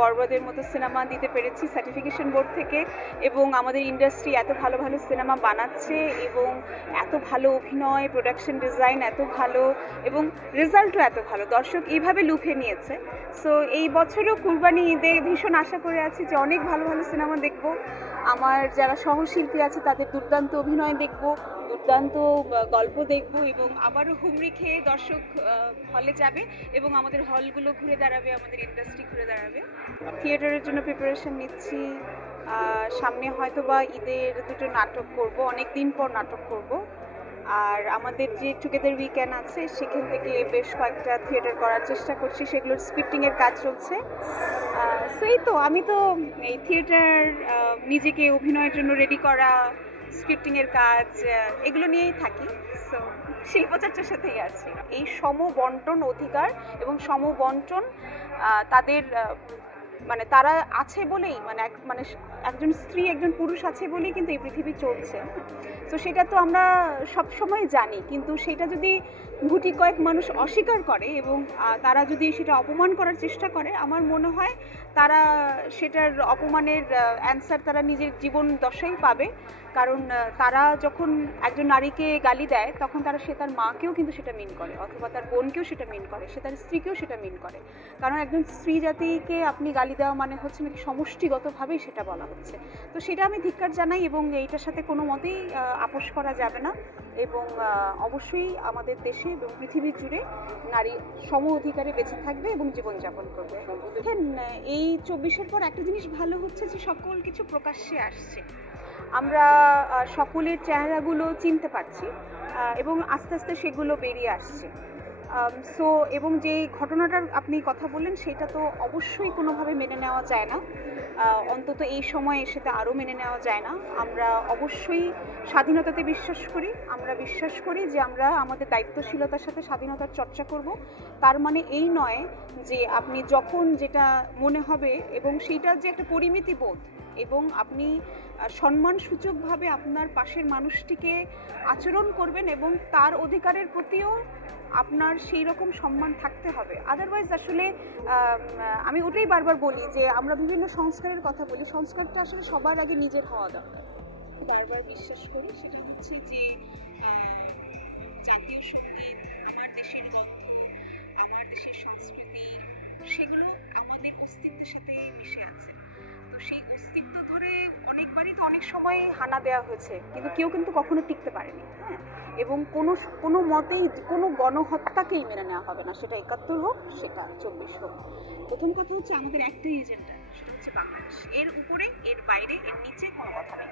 বরবাদের মতো সিনেমা দিতে পেরেছি সার্টিফিকেশন বোর্ড থেকে, এবং আমাদের ইন্ডাস্ট্রি এত ভালো ভালো সিনেমা বানাচ্ছে এবং এত ভালো অভিনয়, প্রোডাকশন ডিজাইন এত ভালো এবং রেজাল্টও এত ভালো, দর্শক এইভাবে লুফে নিয়েছে। সো এই বছরও কুরবানি ঈদে ভীষণ আশা করে আছি যে অনেক ভালো ভালো সিনেমা দেখব, আমার যারা সহশিল্পী আছে তাদের দুর্দান্ত অভিনয় দেখব, দুর্দান্ত গল্প দেখব, এবং আবারও হুমড়ি খেয়ে দর্শক হলে যাবে এবং আমাদের হলগুলো ঘুরে দাঁড়াবে, আমাদের ইন্ডাস্ট্রি ঘুরে দাঁড়াবে। থিয়েটারের জন্য প্রিপারেশন নিচ্ছি, সামনে হয়তো বা ঈদের দুটো নাটক করব, অনেক দিন পর নাটক করব। আর আমাদের যে টুগেদার উইকেন্ড আছে সেখান থেকে বেশ কয়েকটা থিয়েটার করার চেষ্টা করছি, সেগুলোর স্ক্রিপ্টিংয়ের কাজ চলছে। সো এই তো আমি তো এই থিয়েটার, নিজেকে অভিনয়ের জন্য রেডি করা, স্ক্রিপ্টিংয়ের কাজ, এগুলো নিয়েই থাকি। সো শিল্পচর্চার সাথেই আছি। এই সমবন্টন অধিকার এবং সমবন্টন তাদের মানে তারা আছে বলেই, মানে একজন স্ত্রী একজন পুরুষ আছে বলেই কিন্তু এই পৃথিবী চলছে। তো সেটা তো আমরা সব সময় জানি, কিন্তু সেটা যদি গুটি কয়েক মানুষ অস্বীকার করে এবং তারা যদি সেটা অপমান করার চেষ্টা করে, আমার মনে হয় তারা সেটার অপমানের অ্যান্সার তারা নিজের জীবন দশাই পাবে। কারণ তারা যখন একজন নারীকে গালি দেয় তখন সে তার মাকেও কিন্তু সেটা মিন করে, অথবা তার বোনকেও সেটা মিন করে, সে তার স্ত্রীকেও সেটা মিন করে। কারণ একজন স্ত্রী জাতিকে আপনি গালি দেওয়া মানে হচ্ছে নাকি সমষ্টিগতভাবেই সেটা বলা হচ্ছে। তো সেটা আমি ধিক্কার জানাই এবং এইটার সাথে কোনো মতেই আপোষ করা যাবে না। এবং অবশ্যই আমাদের দেশে এবং পৃথিবী জুড়ে নারী সম অধিকারে বেঁচে থাকবে এবং জীবনযাপন করবে। দেখেন, এই 24-এর পর একটা জিনিস ভালো হচ্ছে যে সকল কিছু প্রকাশ্যে আসছে, আমরা সকলের চেহারাগুলো চিনতে পারছি এবং আস্তে আস্তে সেগুলো বেরিয়ে আসছে। সো এবং যে ঘটনাটার আপনি কথা বললেন সেটা তো অবশ্যই কোনোভাবে মেনে নেওয়া যায় না, অন্তত এই সময়ে সেটা আরও মেনে নেওয়া যায় না। আমরা অবশ্যই স্বাধীনতাতে বিশ্বাস করি, আমরা বিশ্বাস করি যে আমরা আমাদের দায়িত্বশীলতার সাথে স্বাধীনতার চর্চা করব। তার মানে এই নয় যে আপনি যখন যেটা মনে হবে, এবং সেইটার যে একটা পরিমিতি বোধ, এবং আপনি সম্মানসূচকভাবে আপনার পাশের মানুষটিকে আচরণ করবেন এবং তার অধিকারের প্রতিও আপনার সেই রকম সম্মান থাকতে হবে। আদারওয়াইজ আসলে আমি ওটাই বারবার বলি যে আমরা বিভিন্ন সংস্কারের কথা বলি, সংস্কারটা আসলে সবার আগে নিজের হওয়া দরকার। বারবার বিশ্বাস করি সেটা হচ্ছে যে জাতীয় সঙ্গীত, আমার দেশের গন্ধ, আমার দেশের সংস্কৃতি, সেগুলো আমাদের অস্তিত্বের সাথে মিশে আছে। তো সেই অস্তিত্ব ধরে অনেকবারই তো অনেক সময় হানা দেওয়া হয়েছে, কিন্তু কেউ কিন্তু কখনো টিকতে পারেনি। হ্যাঁ, এবং কোনো মতেই কোনো গণহত্যাকেই মেনে নেওয়া হবে না, সেটা 71 হোক, সেটা 24 হোক। প্রথম কথা হচ্ছে আমাদের একটাই এজেন্ডা, সেটা হচ্ছে বাংলাদেশ। এর উপরে, এর বাইরে, এর নিচে কোনো কথা নেই।